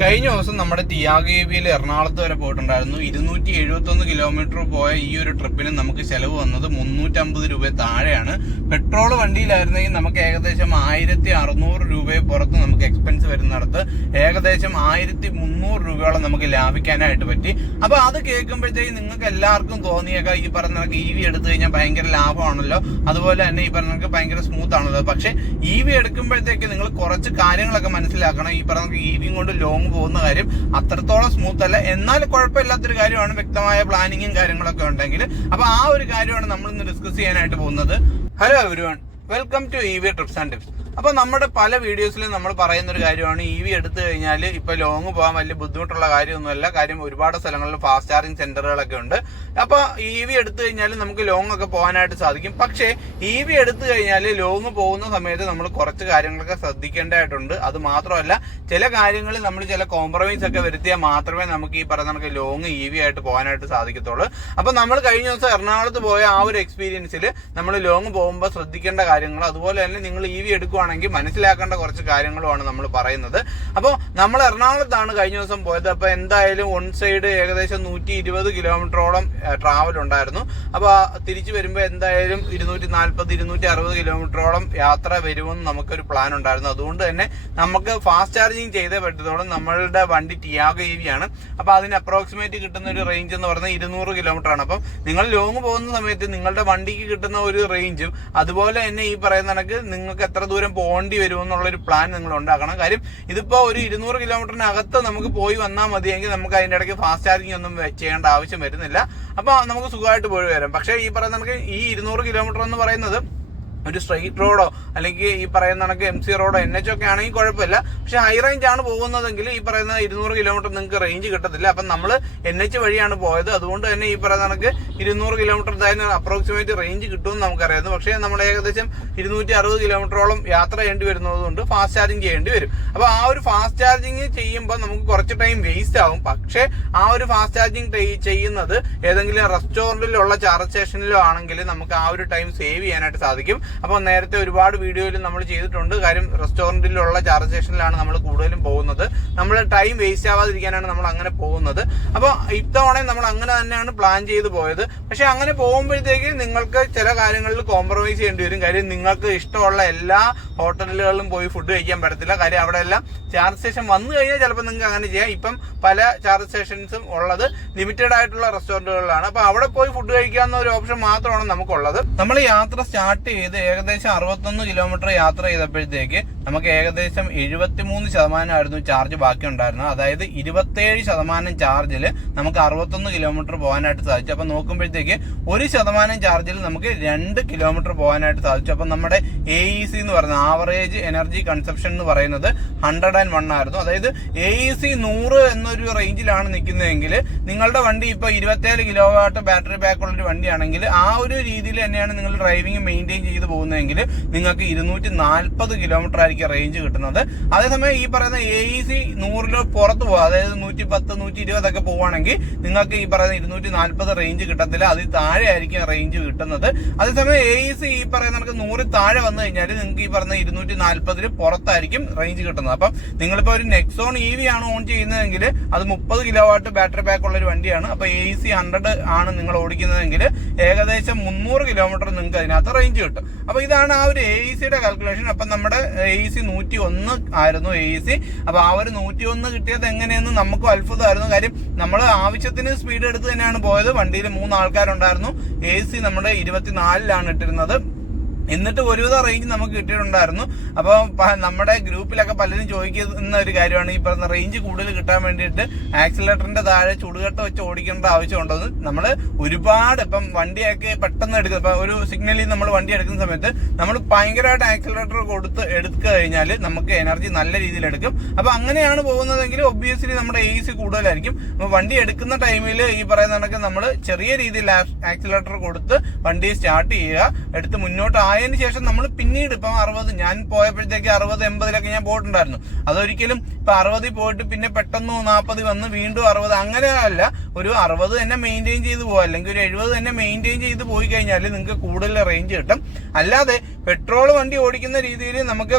കഴിഞ്ഞ ദിവസം നമ്മുടെ ടിയാഗേവിയിൽ എറണാകുളത്ത് വരെ പോയിട്ടുണ്ടായിരുന്നു. ഇരുന്നൂറ്റി എഴുപത്തി ഒന്ന് കിലോമീറ്റർ പോയ ഈ ഒരു ട്രിപ്പിന് നമുക്ക് ചെലവ് വന്നത് മുന്നൂറ്റമ്പത് രൂപ താഴെയാണ്. പെട്രോൾ വണ്ടിയിലായിരുന്നെങ്കിൽ നമുക്ക് ഏകദേശം ആയിരത്തി അറുന്നൂറ് രൂപയെ പുറത്ത് നമുക്ക് എക്സ്പെൻസ് വരുന്നിടത്ത് ഏകദേശം ആയിരത്തി മുന്നൂറ് രൂപയോളം നമുക്ക് ലാഭിക്കാനായിട്ട് പറ്റി. അപ്പൊ അത് കേൾക്കുമ്പോഴത്തേക്ക് നിങ്ങൾക്ക് എല്ലാവർക്കും തോന്നിയേക്കാം ഈ പറഞ്ഞ കണക്ക് ഇ വി എടുത്തു കഴിഞ്ഞാൽ ഭയങ്കര ലാഭമാണല്ലോ. അതുപോലെ തന്നെ ഈ പറഞ്ഞ കണക്ക് ഭയങ്കര സ്മൂത്ത് ആണല്ലോ. പക്ഷെ ഇ വി എടുക്കുമ്പോഴത്തേക്ക് നിങ്ങൾ കുറച്ച് കാര്യങ്ങളൊക്കെ മനസ്സിലാക്കണം. ഈ പറഞ്ഞ ഇ വിയും കൊണ്ട് ലോങ് പോകുന്ന കാര്യം അത്രത്തോളം സ്മൂത്ത് അല്ല. എന്നാൽ കുഴപ്പമില്ലാത്തൊരു കാര്യമാണ് വ്യക്തമായ പ്ലാനിങ്ങും കാര്യങ്ങളൊക്കെ ഉണ്ടെങ്കിൽ. അപ്പൊ ആ ഒരു കാര്യമാണ് നമ്മൾ ഇന്ന് ഡിസ്കസ് ചെയ്യാനായിട്ട് പോകുന്നത്. Hello everyone welcome to E V trips and tips അപ്പൊ നമ്മുടെ പല വീഡിയോസിലും നമ്മൾ പറയുന്ന ഒരു കാര്യമാണ് ഇ വി എടുത്തു കഴിഞ്ഞാൽ ഇപ്പൊ ലോങ് പോകാൻ വലിയ ബുദ്ധിമുട്ടുള്ള കാര്യമൊന്നുമല്ല. കാര്യം ഒരുപാട് സ്ഥലങ്ങളിൽ ഫാസ്റ്റ് ചാർജിങ് സെന്ററുകളൊക്കെ ഉണ്ട്. അപ്പൊ ഇ വി എടുത്തു കഴിഞ്ഞാൽ നമുക്ക് ലോങ് ഒക്കെ പോകാനായിട്ട് സാധിക്കും. പക്ഷേ ഇ വി എടുത്തു കഴിഞ്ഞാൽ ലോങ് പോകുന്ന സമയത്ത് നമ്മൾ കുറച്ച് കാര്യങ്ങളൊക്കെ ശ്രദ്ധിക്കേണ്ടതായിട്ടുണ്ട്. അത് മാത്രമല്ല ചില കാര്യങ്ങളിൽ നമ്മൾ ചില കോംപ്രമൈസ് ഒക്കെ വരുത്തിയാൽ മാത്രമേ നമുക്ക് ഈ പറയുന്ന കണക്ക് ലോങ് ഇ വി ആയിട്ട് പോകാനായിട്ട് സാധിക്കത്തുള്ളൂ. അപ്പൊ നമ്മൾ കഴിഞ്ഞ ദിവസം എറണാകുളത്ത് പോയ ആ ഒരു എക്സ്പീരിയൻസിൽ നമ്മൾ ലോങ് പോകുമ്പോൾ ശ്രദ്ധിക്കേണ്ട കാര്യങ്ങൾ അതുപോലെ തന്നെ നിങ്ങൾ ഇ വി എടുക്കുവാണെങ്കിൽ മനസ്സിലാക്കേണ്ട കുറച്ച് കാര്യങ്ങളുമാണ് നമ്മൾ പറയുന്നത്. അപ്പോൾ നമ്മൾ എറണാകുളത്താണ് കഴിഞ്ഞ ദിവസം പോയത്. അപ്പോൾ എന്തായാലും വൺ സൈഡ് ഏകദേശം നൂറ്റി ഇരുപത് കിലോമീറ്ററോളം ട്രാവൽ ഉണ്ടായിരുന്നു. അപ്പോൾ തിരിച്ചു വരുമ്പോൾ എന്തായാലും ഇരുന്നൂറ്റി നാൽപ്പത് ഇരുന്നൂറ്റി അറുപത് കിലോമീറ്ററോളം യാത്ര വരുമെന്ന് നമുക്കൊരു പ്ലാൻ ഉണ്ടായിരുന്നു. അതുകൊണ്ട് തന്നെ നമുക്ക് ഫാസ്റ്റ് ചാർജിങ് ചെയ്തേ പറ്റത്തോളം നമ്മളുടെ വണ്ടി ടിയാഗ് ഇവിയാണ് അപ്പോൾ അതിന് അപ്രോക്സിമേറ്റ് കിട്ടുന്ന ഒരു റേഞ്ച് എന്ന് പറഞ്ഞാൽ ഇരുന്നൂറ് കിലോമീറ്റർ ആണ് അപ്പം നിങ്ങൾ ലോങ് പോകുന്ന സമയത്ത് നിങ്ങളുടെ വണ്ടിക്ക് കിട്ടുന്ന ഒരു റേഞ്ചും അതുപോലെ തന്നെ ഈ പറയുന്ന കണക്ക് നിങ്ങൾക്ക് എത്ര ദൂരം പോകേണ്ടി വരും എന്നുള്ളൊരു പ്ലാൻ നിങ്ങൾ ഉണ്ടാക്കണം. കാര്യം ഇതിപ്പോ ഒരു ഇരുന്നൂറ് കിലോമീറ്ററിനകത്ത് നമുക്ക് പോയി വന്നാൽ മതിയെങ്കിൽ നമുക്ക് അതിന്റെ ഇടയ്ക്ക് ഫാസ്റ്റ് ചാർജിങ് ഒന്നും ചെയ്യേണ്ട ആവശ്യം വരുന്നില്ല. അപ്പോൾ നമുക്ക് സുഖമായിട്ട് പോയി വരാം. പക്ഷേ ഈ പറയുന്ന നമുക്ക് ഈ ഇരുന്നൂറ് കിലോമീറ്റർ എന്ന് പറയുന്നത് ഒരു സ്ട്രെയിറ്റ് റോഡോ അല്ലെങ്കിൽ ഈ പറയുന്ന കണക്ക് എം സി റോഡോ എൻ എച്ച് ഒക്കെ ആണെങ്കിൽ കുഴപ്പമില്ല. പക്ഷെ ഹൈ റേഞ്ച് ആണ് പോകുന്നതെങ്കിൽ ഈ പറയുന്ന ഇരുന്നൂറ് കിലോമീറ്റർ നിങ്ങൾക്ക് റേഞ്ച് കിട്ടത്തില്ല. അപ്പം നമ്മൾ എൻ എച്ച് വഴിയാണ് പോയത്. അതുകൊണ്ട് തന്നെ ഈ പറയുന്ന കണക്ക് ഇരുന്നൂറ് കിലോമീറ്റർ തന്നെ അപ്രോക്സിമേറ്റ് റേഞ്ച് കിട്ടുമെന്ന് നമുക്കറിയാം പക്ഷേ നമ്മൾ ഏകദേശം ഇരുന്നൂറ്റി അറുപത് കിലോമീറ്ററോളം യാത്ര ചെയ്യേണ്ടി വരുന്നതുകൊണ്ട് ഫാസ്റ്റ് ചാർജിങ് ചെയ്യേണ്ടി വരും. അപ്പോൾ ആ ഒരു ഫാസ്റ്റ് ചാർജിങ് ചെയ്യുമ്പോൾ നമുക്ക് കുറച്ച് ടൈം വേസ്റ്റ് ആവും. പക്ഷേ ആ ഒരു ഫാസ്റ്റ് ചാർജിങ് ചെയ്യുന്നത് ഏതെങ്കിലും റെസ്റ്റോറന്റിലുള്ള ചാർജ് സ്റ്റേഷനിലോ ആണെങ്കിൽ നമുക്ക് ആ ഒരു ടൈം സേവ് ചെയ്യാനായിട്ട് സാധിക്കും. അപ്പോൾ നേരത്തെ ഒരുപാട് വീഡിയോയിൽ നമ്മൾ ചെയ്തിട്ടുണ്ട്. കാര്യം റെസ്റ്റോറന്റിലുള്ള ചാർജ് സ്റ്റേഷനിലാണ് നമ്മൾ കൂടുതലും പോകുന്നത്. നമ്മൾ ടൈം വേസ്റ്റ് ആവാതിരിക്കാനാണ് നമ്മൾ അങ്ങനെ പോകുന്നത്. അപ്പോൾ ഇത്തവണ നമ്മൾ അങ്ങനെ തന്നെയാണ് പ്ലാൻ ചെയ്ത് പോയത്. പക്ഷേ അങ്ങനെ പോകുമ്പോഴത്തേക്ക് നിങ്ങൾക്ക് ചില കാര്യങ്ങളിൽ കോംപ്രമൈസ് ചെയ്യേണ്ടി വരും. കാര്യം നിങ്ങൾക്ക് ഇഷ്ടമുള്ള എല്ലാ ഹോട്ടലുകളിലും പോയി ഫുഡ് കഴിക്കാൻ പറ്റത്തില്ല. കാര്യം അവിടെ എല്ലാം ചാർജ് സ്റ്റേഷൻ വന്നു കഴിഞ്ഞാൽ ചിലപ്പോൾ നിങ്ങൾക്ക് അങ്ങനെ ചെയ്യാം. ഇപ്പം പല ചാർജ് സ്റ്റേഷൻസും ഉള്ളത് ലിമിറ്റഡ് ആയിട്ടുള്ള റെസ്റ്റോറന്റുകളിലാണ് അപ്പോൾ അവിടെ പോയി ഫുഡ് കഴിക്കാവുന്ന ഒരു ഓപ്ഷൻ മാത്രമാണ് നമുക്കുള്ളത്. നമ്മൾ യാത്ര സ്റ്റാർട്ട് ചെയ്ത് ഏകദേശം അറുപത്തൊന്ന് കിലോമീറ്റർ യാത്ര ചെയ്തപ്പോഴത്തേക്ക് നമുക്ക് ഏകദേശം എഴുപത്തിമൂന്ന് ശതമാനമായിരുന്നു ചാർജ് ബാക്കി ഉണ്ടായിരുന്നത് അതായത് ഇരുപത്തേഴ് ശതമാനം ചാർജിൽ നമുക്ക് അറുപത്തൊന്ന് കിലോമീറ്റർ പോകാനായിട്ട് സാധിച്ചു. അപ്പൊ നോക്കുമ്പോഴത്തേക്ക് ഒരു ശതമാനം ചാർജിൽ നമുക്ക് രണ്ട് കിലോമീറ്റർ പോകാനായിട്ട് സാധിച്ചു. അപ്പൊ നമ്മുടെ എ ഇ സി എന്ന് പറയുന്നത് ആവറേജ് എനർജി കൺസപ്ഷൻ എന്ന് പറയുന്നത് ഹൺഡ്രഡ് ആൻഡ് വൺ ആയിരുന്നു. അതായത് എ ഇ സി നൂറ് എന്നൊരു റേഞ്ചിലാണ് നിൽക്കുന്നതെങ്കിൽ നിങ്ങളുടെ വണ്ടി ഇപ്പോൾ ഇരുപത്തേഴ് കിലോ വാട്ട് ബാറ്ററി ഒരു വണ്ടിയാണെങ്കിൽ ആ ഒരു രീതിയിൽ തന്നെയാണ് നിങ്ങൾ ഡ്രൈവിംഗ് മെയിന്റെയിൻ ചെയ്ത് പോകുന്നതെങ്കിൽ നിങ്ങൾക്ക് ഇരുന്നൂറ്റി നാൽപ്പത് കിലോമീറ്റർ ആയിരിക്കും റേഞ്ച് കിട്ടുന്നത്. അതേസമയം ഈ പറയുന്ന എ ഇ സി നൂറിലോ പുറത്ത് പോകുക അതായത് നൂറ്റി പത്ത് നൂറ്റി ഇരുപതൊക്കെ പോവുകയാണെങ്കിൽ നിങ്ങൾക്ക് ഈ പറയുന്ന ഇരുന്നൂറ്റി നാൽപ്പത് റേഞ്ച് കിട്ടത്തില്ല. അതിൽ താഴെ ആയിരിക്കും റേഞ്ച് കിട്ടുന്നത്. അതേസമയം എ ഇ സി ഈ പറയുന്ന നിങ്ങൾക്ക് നൂറിൽ താഴെ വന്നു കഴിഞ്ഞാൽ നിങ്ങൾക്ക് ഈ പറയുന്ന ഇരുന്നൂറ്റി നാൽപ്പതിന് പുറത്തായിരിക്കും റേഞ്ച് കിട്ടുന്നത്. അപ്പം നിങ്ങളിപ്പോൾ ഒരു നെക്സോൺ ഇ വി ആണ് ഓൺ ചെയ്യുന്നതെങ്കിൽ അത് മുപ്പത് കിലോ വാട്ട് ബാറ്ററി ബാക്ക് ഉള്ള ഒരു വണ്ടിയാണ്. അപ്പൊ എ സി ഹൺഡ്രഡ് ആണ് നിങ്ങൾ ഓടിക്കുന്നതെങ്കിൽ ഏകദേശം മുന്നൂറ് കിലോമീറ്റർ നിങ്ങൾക്ക് അതിനകത്ത് റേഞ്ച് കിട്ടും. അപ്പൊ ഇതാണ് ആ ഒരു എ സിയുടെ കാൽക്കുലേഷൻ അപ്പൊ നമ്മുടെ എ സി നൂറ്റി ഒന്ന് ആയിരുന്നു എ സി അപ്പൊ ആ ഒരു നൂറ്റി ഒന്ന് കിട്ടിയത് എങ്ങനെയെന്ന് നമുക്കും അത്ഭുതമായിരുന്നു. കാര്യം നമ്മൾ ആവശ്യത്തിന് സ്പീഡ് എടുത്ത് തന്നെയാണ് പോയത്. വണ്ടിയിൽ മൂന്ന് ആൾക്കാരുണ്ടായിരുന്നു എ സി നമ്മുടെ ഇരുപത്തിനാലിലാണ് ഇട്ടിരുന്നത്. എന്നിട്ട് ഒരുവിധ റേഞ്ച് നമുക്ക് കിട്ടിയിട്ടുണ്ടായിരുന്നു. അപ്പോൾ നമ്മുടെ ഗ്രൂപ്പിലൊക്കെ പലരും ചോദിക്കുന്ന ഒരു കാര്യമാണ് ഈ പറഞ്ഞ റേഞ്ച് കൂടുതൽ കിട്ടാൻ വേണ്ടിയിട്ട് ആക്സിലേറ്ററിന്റെ താഴെ ചുടുകട്ട വെച്ച് ഓടിക്കേണ്ട ആവശ്യമുണ്ടെന്ന് നമ്മൾ ഒരുപാട് ഇപ്പം വണ്ടിയൊക്കെ പെട്ടെന്ന് എടുക്കുക ഇപ്പം ഒരു സിഗ്നലിൽ നമ്മൾ വണ്ടി എടുക്കുന്ന സമയത്ത് നമ്മൾ ഭയങ്കരമായിട്ട് ആക്സിലേറ്റർ കൊടുത്ത് എടുക്കുക കഴിഞ്ഞാൽ നമുക്ക് എനർജി നല്ല രീതിയിൽ എടുക്കും. അപ്പൊ അങ്ങനെയാണ് പോകുന്നതെങ്കിൽ ഒബ്വിയസ്ലി നമ്മുടെ എ സി കൂടുതലായിരിക്കും. അപ്പൊ വണ്ടി എടുക്കുന്ന ടൈമിൽ ഈ പറയുന്ന കണക്ക് നമ്മൾ ചെറിയ രീതിയിൽ ആക്സിലേറ്റർ കൊടുത്ത് വണ്ടി സ്റ്റാർട്ട് ചെയ്യുക എടുത്ത് മുന്നോട്ട് ആയതിനു ശേഷം നമ്മൾ പിന്നീട് ഇപ്പം അറുപത് ഞാൻ പോയപ്പോഴത്തേക്ക് അറുപത് എൺപതിലൊക്കെ ഞാൻ പോയിട്ടുണ്ടായിരുന്നു. അതൊരിക്കലും ഇപ്പൊ അറുപതിൽ പോയിട്ട് പിന്നെ പെട്ടെന്ന് നാൽപ്പത് വന്ന് വീണ്ടും അറുപത് അങ്ങനെ അല്ല ഒരു അറുപത് തന്നെ മെയിന്റെയിൻ ചെയ്ത് പോകാം അല്ലെങ്കിൽ ഒരു എഴുപത് തന്നെ മെയിന്റെയിൻ ചെയ്ത് പോയി കഴിഞ്ഞാൽ നിങ്ങൾക്ക് കൂടുതൽ റേഞ്ച് കിട്ടും. അല്ലാതെ പെട്രോൾ വണ്ടി ഓടിക്കുന്ന രീതിയിൽ നമുക്ക്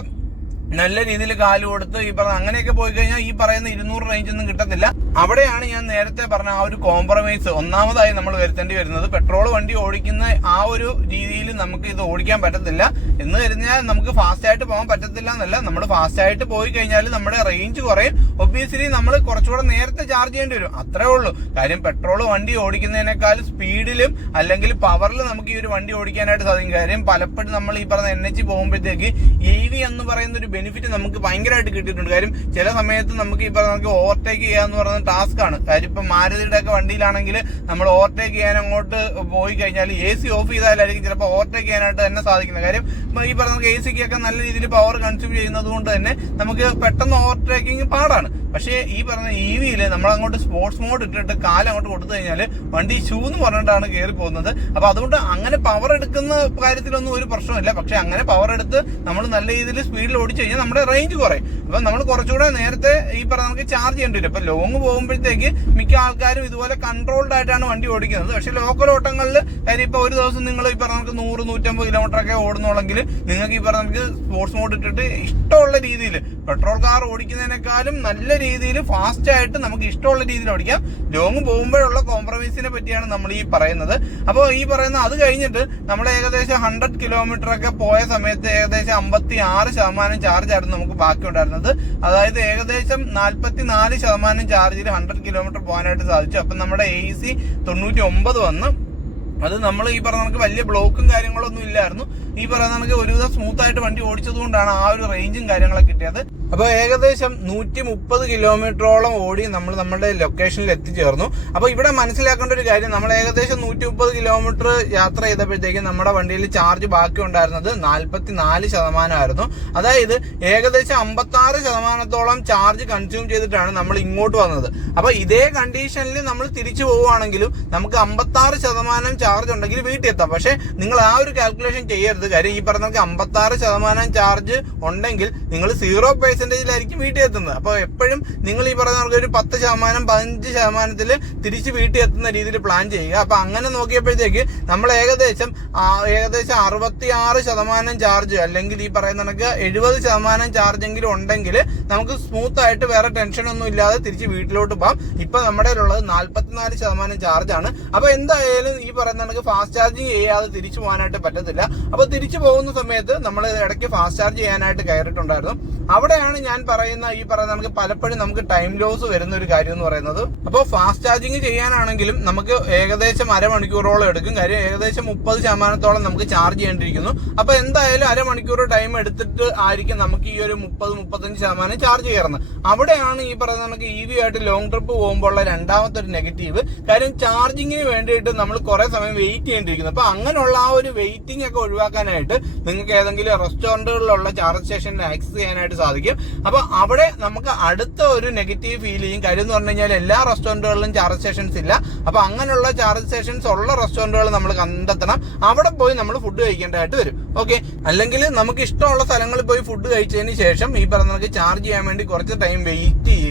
നല്ല രീതിയിൽ കാൽ കൊടുത്ത് ഈ പറഞ്ഞ അങ്ങനെയൊക്കെ പോയി കഴിഞ്ഞാൽ ഈ പറയുന്ന ഇരുന്നൂറ് റേഞ്ച് ഒന്നും കിട്ടത്തില്ല. അവിടെയാണ് ഞാൻ നേരത്തെ പറഞ്ഞ ആ ഒരു കോംപ്രമൈസ് ഒന്നാമതായി നമ്മൾ വരുത്തേണ്ടി വരുന്നത്. പെട്രോൾ വണ്ടി ഓടിക്കുന്ന ആ ഒരു രീതിയിൽ നമുക്ക് ഇത് ഓടിക്കാൻ പറ്റത്തില്ല. എന്ന് കഴിഞ്ഞാൽ നമുക്ക് ഫാസ്റ്റ് ആയിട്ട് പോകാൻ പറ്റത്തില്ല എന്നല്ല. നമ്മൾ ഫാസ്റ്റ് ആയിട്ട് പോയി കഴിഞ്ഞാൽ നമ്മുടെ റേഞ്ച് കുറയും. ഒബിയസ്ലി നമ്മൾ കുറച്ചുകൂടെ നേരത്തെ ചാർജ് ചെയ്യേണ്ടി വരും. അത്രേ ഉള്ളൂ. കാര്യം പെട്രോൾ വണ്ടി ഓടിക്കുന്നതിനേക്കാൾ സ്പീഡിലും അല്ലെങ്കിൽ പവറിൽ നമുക്ക് ഈ ഒരു വണ്ടി ഓടിക്കാനായിട്ട് സാധിക്കും. കാര്യം പലപ്പോഴും നമ്മൾ ഈ പറഞ്ഞ എൻ എച്ച് പോകുമ്പോഴത്തേക്ക് എ വി എന്ന് പറയുന്ന ഒരു ബെനിഫിറ്റ് നമുക്ക് ഭയങ്കരമായിട്ട് കിട്ടിയിട്ടുണ്ട്. കാര്യം ചില സമയത്ത് നമുക്ക് ഇപ്പൊ നമുക്ക് ഓവർടേക്ക് ചെയ്യാന്ന് പറയുന്ന ടാസ്ക് ആണ്. കാര്യം ഇപ്പൊ മാരുതിയുടെ ഒക്കെ വണ്ടിയിലാണെങ്കിൽ നമ്മൾ ഓവർടേക്ക് ചെയ്യാൻ അങ്ങോട്ട് പോയി കഴിഞ്ഞാൽ എ സി ഓഫ് ചെയ്താലായിരിക്കും ചിലപ്പോൾ ഓവർടേക്ക് ചെയ്യാനായിട്ട് തന്നെ സാധിക്കുന്നത്. കാര്യം ഈ പറഞ്ഞ എ സിക്ക് ഒക്കെ നല്ല രീതിയിൽ പവർ കൺസ്യൂം ചെയ്യുന്നത് കൊണ്ട് തന്നെ നമുക്ക് പെട്ടെന്ന് ഓവർടേക്കിംഗ് പാടാണ്. പക്ഷേ ഈ പറഞ്ഞ ഇ വിയിൽ നമ്മൾ അങ്ങോട്ട് സ്പോർട്സ് മോഡ് ഇട്ടിട്ട് കാലം അങ്ങോട്ട് കൊടുത്തു കഴിഞ്ഞാൽ വണ്ടി ഷൂ എന്ന് പറഞ്ഞിട്ടാണ് കയറി പോകുന്നത്. അപ്പൊ അതുകൊണ്ട് അങ്ങനെ പവർ എടുക്കുന്ന കാര്യത്തിലൊന്നും ഒരു പ്രശ്നമില്ല പക്ഷെ അങ്ങനെ പവർ എടുത്ത് നമ്മൾ നല്ല രീതിയിൽ സ്പീഡിൽ ഓടിച്ചു നമ്മുടെ റേഞ്ച് കുറയും. അപ്പം നമ്മൾ കുറച്ചുകൂടെ നേരത്തെ ഈ പറഞ്ഞ നമുക്ക് ചാർജ് ചെയ്യേണ്ടി വരും. അപ്പം ലോങ് പോകുമ്പോഴത്തേക്ക് മിക്ക ആൾക്കാരും ഇതുപോലെ കൺട്രോൾഡ് ആയിട്ടാണ് വണ്ടി ഓടിക്കുന്നത്. പക്ഷെ ലോക്കൽ ഓട്ടങ്ങളിൽ കാര്യം ഇപ്പോൾ ഒരു ദിവസം നിങ്ങൾ ഈ പറഞ്ഞ നമുക്ക് നൂറ് നൂറ്റമ്പത് കിലോമീറ്റർ ഒക്കെ ഓടുന്നുള്ളെങ്കിൽ നിങ്ങൾക്ക് ഈ പറഞ്ഞ നമുക്ക് സ്പോർട്സ് മോഡ് ഇട്ടിട്ട് ഇഷ്ടമുള്ള രീതിയിൽ പെട്രോൾ കാർ ഓടിക്കുന്നതിനേക്കാളും നല്ല രീതിയിൽ ഫാസ്റ്റ് ആയിട്ട് നമുക്ക് ഇഷ്ടമുള്ള രീതിയിൽ ഓടിക്കാം. ലോങ് പോകുമ്പോഴുള്ള കോംപ്രമൈസിനെ പറ്റിയാണ് നമ്മൾ ഈ പറയുന്നത്. അപ്പോൾ ഈ പറയുന്ന അത് കഴിഞ്ഞിട്ട് നമ്മൾ ഏകദേശം ഹൺഡ്രഡ് കിലോമീറ്റർ ഒക്കെ പോയ സമയത്ത് ഏകദേശം അമ്പത്തി ആറ് ശതമാനം ചാർജ് ആയിരുന്നു നമുക്ക് ബാക്കി ഉണ്ടായിരുന്നത് അതായത് ഏകദേശം നാൽപ്പത്തി നാല് ശതമാനം ചാർജിൽ ഹൺഡ്രഡ് കിലോമീറ്റർ പോകാനായിട്ട് സാധിച്ചു. അപ്പം നമ്മുടെ എ സി തൊണ്ണൂറ്റി ഒമ്പത് വന്ന് അത് നമ്മൾ ഈ പറഞ്ഞ നമുക്ക് വലിയ ബ്ലോക്കും കാര്യങ്ങളൊന്നും ഇല്ലായിരുന്നു. ഈ പറയുന്ന നമുക്ക് ഒരുവിധം സ്മൂത്ത് ആയിട്ട് വണ്ടി ഓടിച്ചത് കൊണ്ടാണ് ആ ഒരു റേഞ്ചും കാര്യങ്ങളൊക്കെ കിട്ടിയത്. അപ്പോൾ ഏകദേശം നൂറ്റി മുപ്പത് കിലോമീറ്ററോളം ഓടി നമ്മൾ നമ്മുടെ ലൊക്കേഷനിൽ എത്തിച്ചേർന്നു. അപ്പോൾ ഇവിടെ മനസ്സിലാക്കേണ്ട ഒരു കാര്യം നമ്മൾ ഏകദേശം നൂറ്റി മുപ്പത് കിലോമീറ്റർ യാത്ര ചെയ്തപ്പോഴത്തേക്കും നമ്മുടെ വണ്ടിയിൽ ചാർജ് ബാക്കി ഉണ്ടായിരുന്നത് നാൽപ്പത്തി നാല് ശതമാനമായിരുന്നു. അതായത് ഏകദേശം അമ്പത്തി ആറ് ശതമാനത്തോളം ചാർജ് കൺസ്യൂം ചെയ്തിട്ടാണ് നമ്മൾ ഇങ്ങോട്ട് വന്നത്. അപ്പോൾ ഇതേ കണ്ടീഷനിൽ നമ്മൾ തിരിച്ചു പോവുകയാണെങ്കിലും നമുക്ക് അമ്പത്തി ആറ് ശതമാനം ചാർജ് ഉണ്ടെങ്കിൽ വീട്ടിൽ എത്താം. പക്ഷെ നിങ്ങൾ ആ ഒരു കാൽക്കുലേഷൻ ചെയ്യരുത്. കാര്യം ഈ പറഞ്ഞ അമ്പത്തി ആറ് ശതമാനം ചാർജ് ഉണ്ടെങ്കിൽ നിങ്ങൾ സീറോ പെർസെന്റേജിലായിരിക്കും വീട്ടിൽ എത്തുന്നത് അപ്പോൾ എപ്പോഴും നിങ്ങൾ ഈ പറഞ്ഞ ഒരു പത്ത് ശതമാനം പതിനഞ്ച് ശതമാനത്തിൽ തിരിച്ച് വീട്ടിൽ എത്തുന്ന രീതിയിൽ പ്ലാൻ ചെയ്യുക. അപ്പൊ അങ്ങനെ നോക്കിയപ്പോഴത്തേക്ക് നമ്മൾ ഏകദേശം ഏകദേശം അറുപത്തി ആറ് ശതമാനം ചാർജ് അല്ലെങ്കിൽ ഈ പറയുന്ന കണക്ക് എഴുപത് ശതമാനം ചാർജെങ്കിലും ഉണ്ടെങ്കിൽ നമുക്ക് സ്മൂത്ത് ആയിട്ട് വേറെ ടെൻഷൻ ഒന്നും ഇല്ലാതെ തിരിച്ച് വീട്ടിലോട്ട് പോകാം. ഇപ്പൊ നമ്മുടെ ഉള്ളത് നാല്പത്തിനാല് ശതമാനം ചാർജ് ആണ്. അപ്പൊ എന്തായാലും ഈ പറയുന്ന കണക്ക് ഫാസ്റ്റ് ചാർജിങ് ചെയ്യാതെ തിരിച്ചു പോകാനായിട്ട് പറ്റത്തില്ല. അപ്പൊ തിരിച്ചു പോകുന്ന സമയത്ത് നമ്മൾ ഇടയ്ക്ക് ഫാസ്റ്റ് ചാർജ് ചെയ്യാനായിട്ട് കയറിയിട്ടുണ്ടായിരുന്നു. അവിടെയാണ് ഞാൻ പറയുന്ന ഈ പറയുന്ന നമുക്ക് പലപ്പോഴും നമുക്ക് ടൈം ലോസ് വരുന്ന ഒരു കാര്യം എന്ന് പറയുന്നത്. അപ്പോൾ ഫാസ്റ്റ് ചാർജിങ് ചെയ്യാനാണെങ്കിലും നമുക്ക് ഏകദേശം അരമണിക്കൂറോളം എടുക്കും. കാര്യം ഏകദേശം മുപ്പത് ശതമാനത്തോളം നമുക്ക് ചാർജ് ചെയ്യേണ്ടിയിരിക്കുന്നു. അപ്പൊ എന്തായാലും അരമണിക്കൂർ ടൈം എടുത്തിട്ട് ആയിരിക്കും നമുക്ക് ഈ ഒരു മുപ്പത് മുപ്പത്തഞ്ച് ശതമാനം ചാർജ് കയറുന്നത്. അവിടെയാണ് ഈ പറയുന്ന നമുക്ക് ഇ വി ആയിട്ട് ലോങ് ട്രിപ്പ് പോകുമ്പോൾ ഉള്ള രണ്ടാമത്തെ ഒരു നെഗറ്റീവ് കാര്യം ചാർജിങ്ങിന് വേണ്ടിയിട്ട് നമ്മൾ കുറെ സമയം വെയിറ്റ് ചെയ്യേണ്ടിയിരിക്കുന്നു. അപ്പൊ അങ്ങനെയുള്ള ആ ഒരു വെയിറ്റിംഗ് ഒക്കെ ഒഴിവാക്കാനായിട്ട് നിങ്ങൾക്ക് ഏതെങ്കിലും റെസ്റ്റോറന്റുകളിലുള്ള ചാർജ് സ്റ്റേഷനിൽ ആക്സസ് ചെയ്യാനായിട്ട് സാധിക്കും. അപ്പോൾ അവിടെ നമുക്ക് അടുത്ത ഒരു നെഗറ്റീവ് ഫീൽ ചെയ്യും. കാര്യം എന്ന് പറഞ്ഞു കഴിഞ്ഞാൽ എല്ലാ റെസ്റ്റോറന്റുകളിലും ചാർജ് സ്റ്റേഷൻസ് ഇല്ല. അപ്പൊ അങ്ങനെയുള്ള ചാർജ് സ്റ്റേഷൻസ് ഉള്ള റെസ്റ്റോറന്റുകൾ നമ്മൾ കണ്ടെത്തണം. അവിടെ പോയി നമ്മൾ ഫുഡ് കഴിക്കേണ്ടതായിട്ട് വരും. ഓക്കെ അല്ലെങ്കിൽ നമുക്ക് ഇഷ്ടമുള്ള സ്ഥലങ്ങളിൽ പോയി ഫുഡ് കഴിച്ചതിന് ശേഷം ഈ പറഞ്ഞ ചാർജ് ചെയ്യാൻ വേണ്ടി കുറച്ച് ടൈം വെയിറ്റ് ചെയ്യുക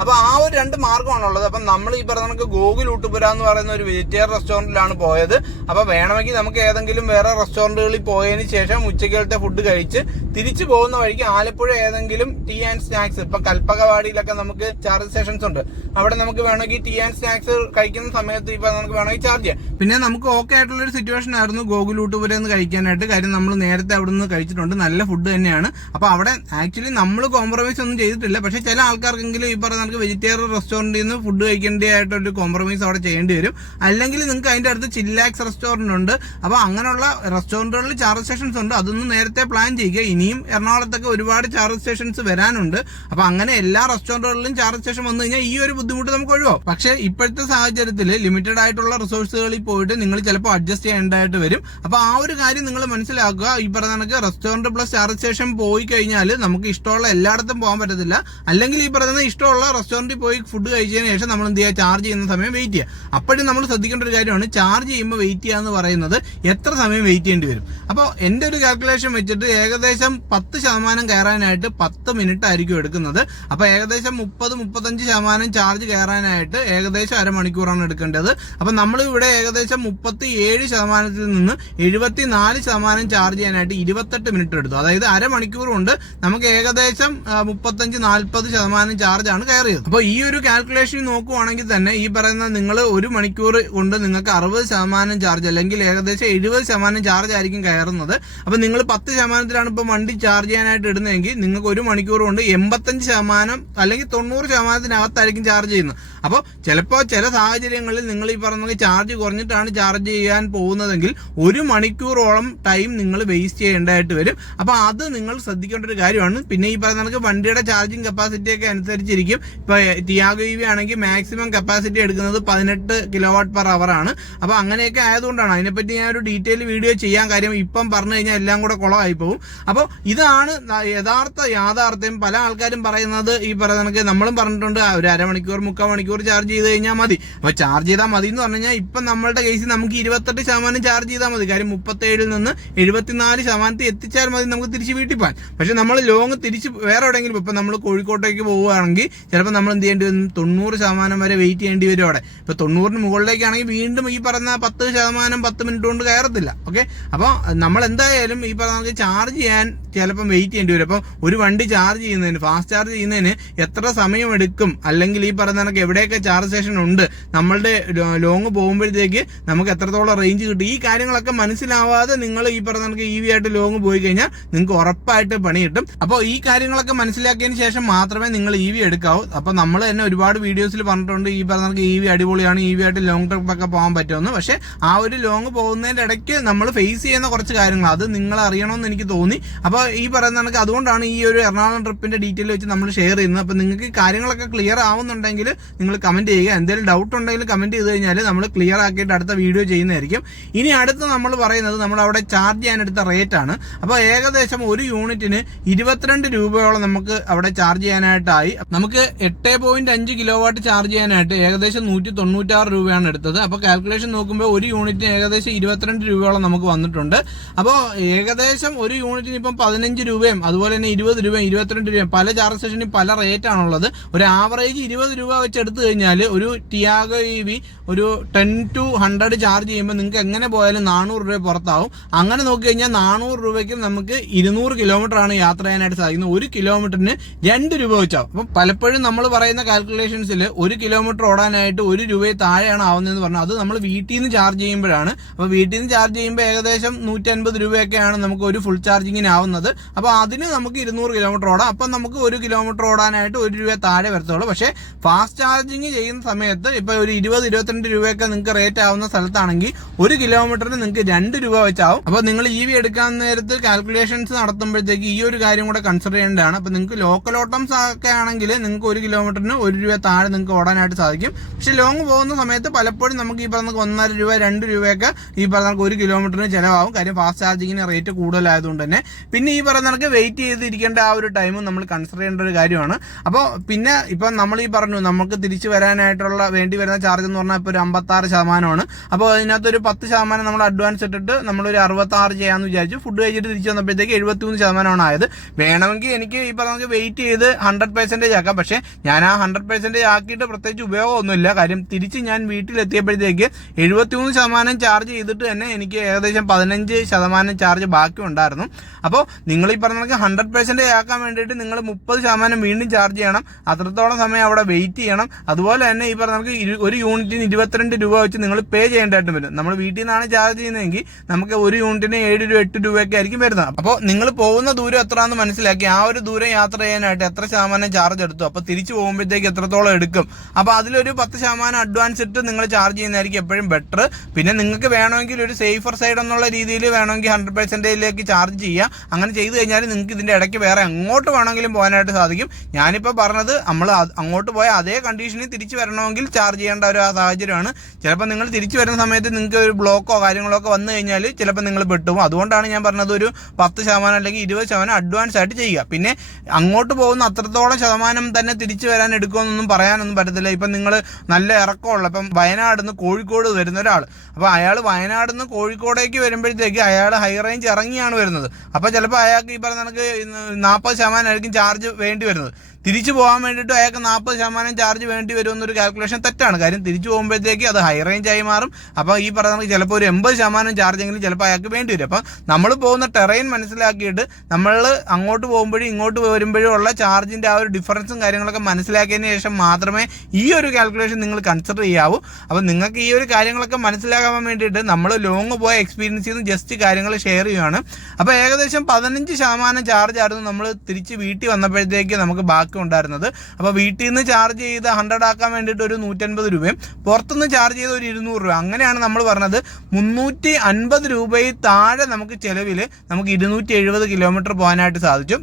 അപ്പൊ ആ ഒരു രണ്ട് മാർഗമാണുള്ളത് അപ്പൊ നമ്മൾ ഈ പറഞ്ഞ നമുക്ക് ഗോകുൽ ഊട്ടുപുര എന്ന് പറയുന്ന ഒരു വെജിറ്റേറിയൻ റെസ്റ്റോറന്റിലാണ് പോയത്. അപ്പൊ വേണമെങ്കിൽ നമുക്ക് ഏതെങ്കിലും വേറെ റെസ്റ്റോറന്റുകളിൽ പോയതിന് ശേഷം ഉച്ചക്കലത്തെ ഫുഡ് കഴിച്ച് തിരിച്ചു പോകുന്ന വഴിക്ക് ആലപ്പുഴ ഏതെങ്കിലും ടീ ആൻഡ് സ്നാക്സ് ഇപ്പൊ കൽപ്പകവാടിയിലൊക്കെ നമുക്ക് ചാർജ് സെഷൻസ് ഉണ്ട്. അവിടെ നമുക്ക് വേണമെങ്കിൽ ടീ ആൻഡ് സ്നാക്സ് കഴിക്കുന്ന സമയത്ത് ഇപ്പൊ നമുക്ക് വേണമെങ്കിൽ ചാർജ് ചെയ്യാം. പിന്നെ നമുക്ക് ഓക്കെ ആയിട്ടുള്ള ഒരു സിറ്റുവേഷൻ ആയിരുന്നു ഗോകുൽ ഊട്ടുപുര എന്ന് കഴിക്കാനായിട്ട്. കാര്യം നമ്മൾ നേരത്തെ അവിടെ നിന്ന് കഴിച്ചിട്ടുണ്ട്. നല്ല ഫുഡ് തന്നെയാണ്. അപ്പൊ അവിടെ ആക്ച്വലി നമ്മൾ കോംപ്രമൈസ് ഒന്നും ചെയ്തിട്ടില്ല. പക്ഷെ ചില ആൾക്കാർക്കെങ്കിലും ഈ പറഞ്ഞ നമുക്ക് വെജിറ്റേറിയൻ റെസ്റ്റോറന്റിൽ നിന്ന് ഫുഡ് കഴിക്കേണ്ടതായിട്ടൊരു കോംപ്രമൈസ് അവിടെ ചെയ്യേണ്ടി വരും. അല്ലെങ്കിൽ നിങ്ങൾക്ക് അതിന്റെ അടുത്ത് ചില്ലാക്സ് റെസ്റ്റോറന്റ് ഉണ്ട്. അപ്പോൾ അങ്ങനെയുള്ള റെസ്റ്റോറന്റുകളിൽ ചാർജ് സ്റ്റേഷൻസ് ഉണ്ട്. അതൊന്നും നേരത്തെ പ്ലാൻ ചെയ്യുക. ഇനിയും എറണാകുളത്തൊക്കെ ഒരുപാട് ചാർജ് സ്റ്റേഷൻസ് വരാനുണ്ട്. അപ്പോൾ അങ്ങനെ എല്ലാ റെസ്റ്റോറന്റുകളിലും ചാർജ് സ്റ്റേഷൻ വന്നു കഴിഞ്ഞാൽ ഈ ഒരു ബുദ്ധിമുട്ട് നമുക്ക് ഒഴിവാകും പക്ഷേ ഇപ്പോഴത്തെ സാഹചര്യത്തിൽ ലിമിറ്റഡ് ആയിട്ടുള്ള റിസോഴ്സുകളിൽ പോയിട്ട് നിങ്ങൾ ചിലപ്പോൾ അഡ്ജസ്റ്റ് ചെയ്യേണ്ടതായിട്ട് വരും. അപ്പോൾ ആ ഒരു കാര്യം നിങ്ങൾ മനസ്സിലാക്കുക. ഈ പറഞ്ഞ കണക്ക് റെസ്റ്റോറന്റ് പ്ലസ് ചാർജ് സ്റ്റേഷൻ പോയി കഴിഞ്ഞാൽ നമുക്ക് ഇഷ്ടമുള്ള എല്ലായിടത്തും പോകാൻ പറ്റത്തില്ല. അല്ലെങ്കിൽ ഈ പറയുന്ന ഇഷ്ടമുള്ള റെസ്റ്റോറന്റിൽ പോയി ഫുഡ് കഴിച്ചതിന് ശേഷം നമ്മൾ എന്ത് ചെയ്യുക? ചാർജ് ചെയ്യുന്ന സമയം വെയിറ്റ് ചെയ്യുക. അപ്പോഴും നമ്മൾ ശ്രദ്ധിക്കേണ്ട ഒരു കാര്യമാണ് ചാർജ് ചെയ്യുമ്പോൾ വെയിറ്റ് ചെയ്യുക എന്ന് പറയുന്നത് എത്ര സമയം വെയിറ്റ് ചെയ്യേണ്ടി വരും. അപ്പോൾ എന്റെ ഒരു കാൽക്കുലേഷൻ വെച്ചിട്ട് ഏകദേശം പത്ത് ശതമാനം കയറാനായിട്ട് പത്ത് മിനിറ്റ് ആയിരിക്കും എടുക്കുന്നത്. അപ്പോൾ ഏകദേശം മുപ്പത് മുപ്പത്തഞ്ച് ശതമാനം ചാർജ് കയറാനായിട്ട് ഏകദേശം അരമണിക്കൂറാണ് എടുക്കേണ്ടത്. അപ്പോൾ നമ്മൾ ഇവിടെ ഏകദേശം മുപ്പത്തി ഏഴ് ശതമാനത്തിൽ നിന്ന് എഴുപത്തി നാല് ശതമാനം ചാർജ് ചെയ്യാനായിട്ട് ഇരുപത്തെട്ട് മിനിറ്റ് എടുത്തു. അതായത് അരമണിക്കൂർ കൊണ്ട് നമുക്ക് ഏകദേശം മുപ്പത്തഞ്ച് നാൽപ്പത് ശതമാനം ചാർജ് ആണ് കയറിയത്. അപ്പോൾ ഈ ഒരു കാൽക്കുലേഷൻ നോക്കുവാണെങ്കിൽ തന്നെ ഈ പറയുന്ന നിങ്ങൾ ഒരു മണിക്കൂർ കൊണ്ട് നിങ്ങൾക്ക് അറുപത് ശതമാനം ചാർജ് അല്ലെങ്കിൽ ഏകദേശം എഴുപത് ശതമാനം ചാർജ് ആയിരിക്കും കയറുന്നത്. അപ്പോൾ നിങ്ങൾ പത്ത് ശതമാനത്തിലാണ് ഇപ്പോൾ വണ്ടി ചാർജ് ചെയ്യാനായിട്ട് ഇടുന്നതെങ്കിൽ നിങ്ങൾക്ക് ഒരു മണിക്കൂർ കൊണ്ട് എൺപത്തഞ്ച് ശതമാനം അല്ലെങ്കിൽ തൊണ്ണൂറ് ശതമാനത്തിനകത്തായിരിക്കും ചാർജ് ചെയ്യുന്നത്. അപ്പോൾ ചിലപ്പോൾ ചില സാഹചര്യങ്ങളിൽ നിങ്ങൾ ഈ പറഞ്ഞ ചാർജ് കുറഞ്ഞിട്ടാണ് ചാർജ് ചെയ്യാൻ പോകുന്നതെങ്കിൽ ഒരു മണിക്കൂറോളം ടൈം നിങ്ങൾ വേസ്റ്റ് ചെയ്യേണ്ടതായിട്ട് വരും. അപ്പോൾ അത് നിങ്ങൾ ശ്രദ്ധിക്കേണ്ട ഒരു കാര്യമാണ്. പിന്നെ ഈ കണക്ക് വണ്ടിയുടെ ചാർജിങ് കപ്പാസിറ്റി ഒക്കെ അനുസരിച്ചിരിക്കും ഇപ്പൊ ടിയാഗോ ഇ വി ആണെങ്കിൽ മാക്സിമം കപ്പാസിറ്റി എടുക്കുന്നത് പതിനെട്ട് കിലോ വാട്ട് പെർ അവർ ആണ്. അപ്പോൾ അങ്ങനെയൊക്കെ ആയതുകൊണ്ടാണ്. അതിനെപ്പറ്റി ഞാൻ ഒരു ഡീറ്റെയിൽ വീഡിയോ ചെയ്യാൻ കാര്യം ഇപ്പം പറഞ്ഞു കഴിഞ്ഞാൽ എല്ലാം കൂടെ കുളമായി പോകും. അപ്പോൾ ഇതാണ് യഥാർത്ഥ യാഥാർത്ഥ്യം. പല ആൾക്കാരും പറയുന്നത് ഈ പറയുന്ന കണക്ക് നമ്മളും പറഞ്ഞിട്ടുണ്ട്. ഒരു അരമണിക്കൂർ മുക്കാൽ മണിക്കൂർ ചാർജ് ചെയ്ത് കഴിഞ്ഞാൽ മതി. അപ്പോൾ ചാർജ് ചെയ്താൽ മതി എന്ന് പറഞ്ഞു കഴിഞ്ഞാൽ ഇപ്പം നമ്മളുടെ കേസിൽ നമുക്ക് ഇരുപത്തെട്ട് ശതമാനം ചാർജ് ചെയ്താൽ മതി. കാര്യം മുപ്പത്തേഴിൽ നിന്ന് എഴുപത്തിനാല് ശതമാനത്തിൽ എത്തിച്ചാൽ മതി നമുക്ക് തിരിച്ച് വീട്ടിൽ പോകാൻ. പക്ഷെ നമ്മൾ ലോങ് തിരിച്ച് വേറെ എവിടെയെങ്കിലും ഇപ്പം നമ്മൾ കോഴിക്കോട്ടേക്ക് പോവുകയാണെങ്കിൽ ചിലപ്പോൾ നമ്മൾ എന്ത് ചെയ്യേണ്ടി വരും? തൊണ്ണൂറ് ശതമാനം വരെ വെയിറ്റ് ചെയ്യേണ്ടി വരും അവിടെ. ഇപ്പൊ തൊണ്ണൂറിന് മുകളിലേക്കാണെങ്കിൽ വീണ്ടും ഈ പറഞ്ഞ പത്ത് ശതമാനം പത്ത് മിനിറ്റ് കൊണ്ട് കയറത്തില്ല. ഓക്കെ അപ്പോൾ നമ്മൾ എന്തായാലും ഈ പറഞ്ഞ നമുക്ക് ചാർജ് ചെയ്യാൻ ചിലപ്പം വെയിറ്റ് ചെയ്യേണ്ടി വരും. അപ്പം ഒരു വണ്ടി ചാർജ് ചെയ്യുന്നതിന് ഫാസ്റ്റ് ചാർജ് ചെയ്യുന്നതിന് എത്ര സമയം എടുക്കും? അല്ലെങ്കിൽ ഈ പറഞ്ഞ കണക്ക് എവിടെയൊക്കെ ചാർജ് സ്റ്റേഷൻ ഉണ്ട്? നമ്മളുടെ ലോങ് പോകുമ്പോഴത്തേക്ക് നമുക്ക് എത്രത്തോളം റേഞ്ച് കിട്ടും? ഈ കാര്യങ്ങളൊക്കെ മനസ്സിലാവാതെ നിങ്ങൾ ഈ പറഞ്ഞ കണക്ക് ഇ വി ആയിട്ട് ലോങ് പോയി കഴിഞ്ഞാൽ നിങ്ങൾക്ക് ഉറപ്പായിട്ട് പണി കിട്ടും. അപ്പോൾ ഈ കാര്യങ്ങളൊക്കെ മനസ്സിലാക്കിയതിന് ശേഷം മാത്രമേ നിങ്ങൾ ഇ വി എടുക്കാവൂ. അപ്പോൾ നമ്മൾ തന്നെ ഒരുപാട് വീഡിയോസിൽ പറഞ്ഞിട്ടുണ്ട് ഈ പറഞ്ഞ ഇ വി അടിപൊളിയാണ് ഇ വി ആയിട്ട് ലോങ് ട്രിപ്പ് ഒക്കെ പോകാൻ പറ്റുമെന്ന്. പക്ഷേ ആ ഒരു ലോങ് പോകുന്നതിന്റെ ഇടയ്ക്ക് നമ്മൾ ഫേസ് ചെയ്യുന്ന കുറച്ച് കാര്യങ്ങൾ അത് നിങ്ങൾ അറിയണമെന്ന് എനിക്ക് തോന്നി. അപ്പോൾ ഈ പറയുന്ന കണക്ക് അതുകൊണ്ടാണ് ഈ ഒരു എറണാകുളം ട്രിപ്പിന്റെ ഡീറ്റെയിൽ വെച്ച് നമ്മൾ ഷെയർ ചെയ്യുന്നത്. അപ്പോൾ നിങ്ങൾക്ക് കാര്യങ്ങളൊക്കെ ക്ലിയർ ആവുന്നുണ്ടെങ്കിൽ നിങ്ങൾ കമന്റ് ചെയ്യുക. എന്തെങ്കിലും ഡൗട്ട് ഉണ്ടെങ്കിൽ കമന്റ് ചെയ്ത് കഴിഞ്ഞാൽ നമ്മൾ ക്ലിയർ ആക്കിയിട്ട് അടുത്ത വീഡിയോ ചെയ്യുന്നതായിരിക്കും. ഇനി അടുത്ത് നമ്മൾ പറയുന്നത് നമ്മൾ അവിടെ ചാർജ് ചെയ്യാൻ എടുത്ത റേറ്റ് ആണ്. അപ്പോൾ ഏകദേശം ഒരു യൂണിറ്റിന് ഇരുപത്തിരണ്ട് രൂപയോളം നമുക്ക് അവിടെ ചാർജ് ചെയ്യാനായിട്ടായി. നമുക്ക് എട്ട് പോയിന്റ് അഞ്ച് കിലോ വാട്ട് ചാർജ് ചെയ്യാനായിട്ട് ഏകദേശം നൂറ്റി തൊണ്ണൂറ്റാറ് രൂപയാണ് എടുത്തത്. അപ്പോൾ കാൽക്കുലേഷൻ നോക്കുമ്പോൾ ഒരു യൂണിറ്റിന് ഏകദേശം ഇരുപത്തിരണ്ട് രൂപയോളം നമുക്ക് വന്നിട്ടുണ്ട്. അപ്പോൾ ഏകദേശം ഒരു യൂണിറ്റിന് ഇപ്പം പതിനഞ്ച് രൂപയും അതുപോലെ തന്നെ ഇരുപത് രൂപയും ഇരുപത്തിരണ്ട് രൂപയും പല ചാർജ് സ്റ്റേഷനും പല റേറ്റ് ആണുള്ളത്. ഒരു ആവറേജ് ഇരുപത് രൂപ വെച്ച് എടുത്തു കഴിഞ്ഞാൽ ഒരു ടിയാഗോ ഇ വി ഒരു ടെൻ ടു ഹൺഡ്രഡ് ചാർജ് ചെയ്യുമ്പോൾ നിങ്ങൾക്ക് എങ്ങനെ പോയാലും നാനൂറ് രൂപ പുറത്താവും. അങ്ങനെ നോക്കി കഴിഞ്ഞാൽ നാനൂറ് രൂപയ്ക്ക് നമുക്ക് ഇരുന്നൂറ് കിലോമീറ്റർ ആണ് യാത്ര ചെയ്യാനായിട്ട് സാധിക്കുന്നത്. ഒരു കിലോമീറ്ററിന് രണ്ട് രൂപ വെച്ചാവും. അപ്പം പലപ്പോഴും നമ്മൾ പറയുന്ന കാൽക്കുലേഷൻസിൽ ഒരു കിലോമീറ്റർ ഓടാനായിട്ട് ഒരു രൂപയെ താഴെയാണ് ആവുന്നതെന്ന് പറഞ്ഞാൽ അത് നമ്മൾ വീട്ടിൽ നിന്ന് ചാർജ് ചെയ്യുമ്പോഴാണ്. അപ്പോൾ വീട്ടിൽ നിന്ന് ചാർജ് ചെയ്യുമ്പോൾ ഏകദേശം നൂറ്റൻപത് രൂപയൊക്കെയാണ് നമുക്ക് ഒരു ഫുൾ ചാർജിങ്ങിന് ആവുന്നത്. അപ്പോൾ അതിന് നമുക്ക് ഇരുന്നൂറ് കിലോമീറ്റർ ഓടാം. അപ്പം നമുക്ക് ഒരു കിലോമീറ്റർ ഓടാനായിട്ട് ഒരു രൂപ താഴെ വരത്തുള്ളൂ. പക്ഷേ ഫാസ്റ്റ് ചാർജിങ് ചെയ്യുന്ന സമയത്ത് ഇപ്പോൾ ഒരു ഇരുപത് ഇരുപത്തിരണ്ട് രൂപയൊക്കെ നിങ്ങൾക്ക് റേറ്റ് ആവുന്ന സ്ഥലത്താണെങ്കിൽ ഒരു കിലോമീറ്ററിന് നിങ്ങൾക്ക് രണ്ട് രൂപ വെച്ചാവും. അപ്പോൾ നിങ്ങൾ ഇ വി എടുക്കാൻ നേരത്ത് കാൽക്കുലേഷൻസ് നടത്തുമ്പോഴത്തേക്ക് ഈ ഒരു കാര്യം കൂടെ കൺസിഡർ ചെയ്യേണ്ടതാണ്. അപ്പോൾ നിങ്ങൾക്ക് ലോക്കൽ ഓട്ടംസ് ഒക്കെ ആണെങ്കിൽ നിങ്ങൾക്ക് ഒരു കിലോമീറ്ററിന് ഒരു രൂപ താഴെ നിങ്ങൾക്ക് ഓടാനായിട്ട് സാധിക്കും. പക്ഷെ ലോങ് പോകുന്ന സമയത്ത് പലപ്പോഴും നമുക്ക് ഈ പറഞ്ഞ ഒന്നര രൂപ രണ്ട് രൂപയൊക്കെ ഈ പറഞ്ഞ ഒരു കിലോമീറ്ററിന് ചിലവാകും. കാര്യം ഫാസ്റ്റ് ചാർജിങ്ങിന് റേറ്റ് കൂടുതലായതുകൊണ്ട് തന്നെ. പിന്നെ ഈ പറഞ്ഞ കണക്ക് വെയിറ്റ് ചെയ്തിരിക്കേണ്ട ആ ഒരു ടൈമും നമ്മൾ കൺസിഡർ ചെയ്യേണ്ട ഒരു കാര്യമാണ്. അപ്പോൾ പിന്നെ ഇപ്പം നമ്മൾ ഈ പറഞ്ഞു നമുക്ക് തിരിച്ചു വരാനായിട്ടുള്ള വേണ്ടി വരുന്ന ചാർജ് എന്ന് പറഞ്ഞാൽ ഇപ്പോൾ ഒരു അമ്പത്താറ് ശതമാനമാണ്. അപ്പോൾ അതിനകത്ത് ഒരു പത്ത് ശതമാനം നമ്മൾ അഡ്വാൻസ് ഇട്ടിട്ട് നമ്മളൊരു അറുപത്താറ് ചെയ്യാമെന്ന് വിചാരിച്ചു. ഫുഡ് കഴിച്ചിട്ട് തിരിച്ചു വന്നപ്പോഴത്തേക്ക് എഴുപത്തിമൂന്ന് ശതമാനമാണ് ആയത്. വേണമെങ്കിൽ എനിക്ക് ഈ പറഞ്ഞ വെയിറ്റ് ചെയ്ത് ഹൺഡ്രഡ് പെർസെന്റേജ് ആക്കാം പക്ഷേ ഞാൻ ആ ഹൺഡ്രഡ് പെർസെന്റേജ് ആക്കിയിട്ട് പ്രത്യേകിച്ച് ഉപയോഗമൊന്നുമില്ല. കാര്യം തിരിച്ച് ഞാൻ വീട്ടിലെത്തിയപ്പോഴത്തേക്ക് എഴുപത്തിമൂന്ന് ശതമാനം ചാർജ് ചെയ്തിട്ട് തന്നെ എനിക്ക് ഏകദേശം പതിനഞ്ച് ശതമാനം ചാർജ് ബാക്കി ഉണ്ടായിരുന്നു. അപ്പോൾ നിങ്ങൾ ഈ പറഞ്ഞ കണക്ക് ഹൺഡ്രഡ് പെർസെന്റേജ് ആക്കാൻ വേണ്ടിയിട്ട് നിങ്ങൾ മുപ്പത് ശതമാനം വീണ്ടും ചാർജ് ചെയ്യണം. അത്രത്തോളം സമയം അവിടെ വെയിറ്റ് ചെയ്യണം. അതുപോലെ തന്നെ ഈ പറഞ്ഞ കണക്ക് ഒരു യൂണിറ്റിന് ഇരുപത്തിരണ്ട് രൂപ വെച്ച് നിങ്ങൾ പേ ചെയ്യേണ്ടതായിട്ട് വരും. നമ്മൾ വീട്ടിൽ നിന്നാണ് ചാർജ് ചെയ്യുന്നതെങ്കിൽ നമുക്ക് ഒരു യൂണിറ്റിന് ഏഴ് രൂപ എട്ട് രൂപയൊക്കെ ആയിരിക്കും വരുന്നത്. അപ്പോൾ നിങ്ങൾ പോകുന്ന ദൂരം എത്രയാണെന്ന് മനസ്സിലാക്കി. ആ ഒരു ദൂരം യാത്ര ചെയ്യാനായിട്ട് എത്ര ശതമാനം ചാർജ് എടുത്തു. അപ്പോൾ തിരിച്ചു പോകുമ്പോഴത്തേക്ക് എത്രത്തോളം എടുക്കും? അപ്പോൾ അതിലൊരു പത്ത് ശതമാനം അഡ്വാൻസ് ഇട്ട് നിങ്ങൾ ചാർജ് ചെയ്യുന്നതായിരിക്കും എപ്പോഴും ബെറ്റർ പിന്നെ നിങ്ങൾക്ക് വേണമെങ്കിൽ ഒരു സേഫർ സൈഡ് എന്നുള്ള രീതിയിൽ വേണമെങ്കിൽ ഹൺഡ്രഡ് പെർസെന്റേജിലേക്ക് ചാർജ് ചെയ്യാം അങ്ങനെ ചെയ്തു കഴിഞ്ഞാൽ നിങ്ങൾക്ക് ഇതിന്റെ ഇടയ്ക്ക് വേറെ എങ്ങോട്ട് വേണമെങ്കിലും പോകാനായിട്ട് സാധിക്കും. ഞാനിപ്പോൾ പറഞ്ഞത് നമ്മൾ അങ്ങോട്ട് പോയ അതേ കണ്ടീഷനിൽ തിരിച്ചു വരണമെങ്കിൽ ചാർജ് ചെയ്യേണ്ട ഒരു സാഹചര്യമാണ്. ചിലപ്പോൾ നിങ്ങൾ തിരിച്ചു വരുന്ന സമയത്ത് നിങ്ങൾക്ക് ഒരു ബ്ലോക്കോ കാര്യങ്ങളോ ഒക്കെ വന്നു കഴിഞ്ഞാൽ ചിലപ്പോൾ നിങ്ങൾ പെട്ടുപോകും. അതുകൊണ്ടാണ് ഞാൻ പറഞ്ഞത് ഒരു പത്ത് ശതമാനം അല്ലെങ്കിൽ ഇരുപത് ശതമാനം അഡ്വാൻസ് ആയിട്ട് ചെയ്യുക. പിന്നെ അങ്ങോട്ട് പോകുന്ന അത്രത്തോളം ശതമാനം തന്നെ തിരിച്ചു വരാൻ എടുക്കുമെന്നൊന്നും പറയാനൊന്നും പറ്റത്തില്ല. ഇപ്പം നിങ്ങൾ നല്ല ഇറക്കമുള്ള ഇപ്പം വയനാട് നിന്ന് കോഴിക്കോട് വരുന്ന ഒരാൾ അപ്പോൾ അയാൾ വയനാട് നിന്ന് കോഴിക്കോടേക്ക് വരുമ്പോഴത്തേക്ക് അയാൾ ഹൈ റേഞ്ച് ഇറങ്ങിയാണ് വരുന്നത്. അപ്പോൾ ചിലപ്പോൾ അയാൾക്ക് ഈ പറഞ്ഞ കണക്ക് നാൽപ്പത് ശതമാനമായിരിക്കും ചാർജ് വേണ്ടി വരുന്നത്. തിരിച്ചു പോകാൻ വേണ്ടിയിട്ട് അയാൾക്ക് നാൽപ്പത് ശതമാനം ചാർജ് വേണ്ടി വരുമെന്നൊരു കാൽക്കുലേഷൻ തെറ്റാണ്. കാര്യം തിരിച്ചു പോകുമ്പോഴത്തേക്ക് അത് ഹൈ റേഞ്ച് ആയി മാറും. അപ്പോൾ ഈ പറഞ്ഞ ചിലപ്പോൾ ഒരു എൺപത് ശതമാനം ചാർജെങ്കിലും ചിലപ്പോൾ അയാൾക്ക് വേണ്ടി വരും. അപ്പം നമ്മൾ പോകുന്ന ടെറൈൻ മനസ്സിലാക്കിയിട്ട് നമ്മൾ അങ്ങോട്ട് പോകുമ്പോഴും ഇങ്ങോട്ട് വരുമ്പോഴും ഉള്ള ചാർജിന്റെ ആ ഒരു ഡിഫറൻസും കാര്യങ്ങളൊക്കെ മനസ്സിലാക്കിയതിന് ശേഷം മാത്രമേ ഈ ഒരു കാൽക്കുലേഷൻ നിങ്ങൾ കൺസിഡർ ചെയ്യാവൂ. അപ്പം നിങ്ങൾക്ക് ഈ ഒരു കാര്യങ്ങളൊക്കെ മനസ്സിലാക്കാൻ വേണ്ടിയിട്ട് നമ്മൾ ലോങ് പോയ എക്സ്പീരിയൻസ് നിന്ന് ജസ്റ്റ് കാര്യങ്ങൾ ഷെയർ ചെയ്യുകയാണ് അപ്പോൾ ഏകദേശം പതിനഞ്ച് ശതമാനം ചാർജ് ആയിരുന്നു നമ്മൾ തിരിച്ച് വീട്ടിൽ വന്നപ്പോഴത്തേക്ക് നമുക്ക് ബാക്കി ഉണ്ടായിരുന്നത്. അപ്പോൾ വീട്ടിൽ നിന്ന് ചാർജ് ചെയ്ത് ഹൺഡ്രഡ് ആക്കാൻ വേണ്ടിയിട്ട് ഒരു നൂറ്റൻപത് രൂപയും പുറത്തുനിന്ന് ചാർജ് ചെയ്ത് ഒരു ഇരുന്നൂറ് രൂപ അങ്ങനെയാണ് നമ്മൾ പറഞ്ഞത്. മുന്നൂറ്റി അൻപത് രൂപയിൽ താഴെ നമുക്ക് ചിലവിൽ നമുക്ക് ഇരുന്നൂറ്റി എഴുപത് കിലോമീറ്റർ പോകാനായിട്ട് സാധിച്ചു.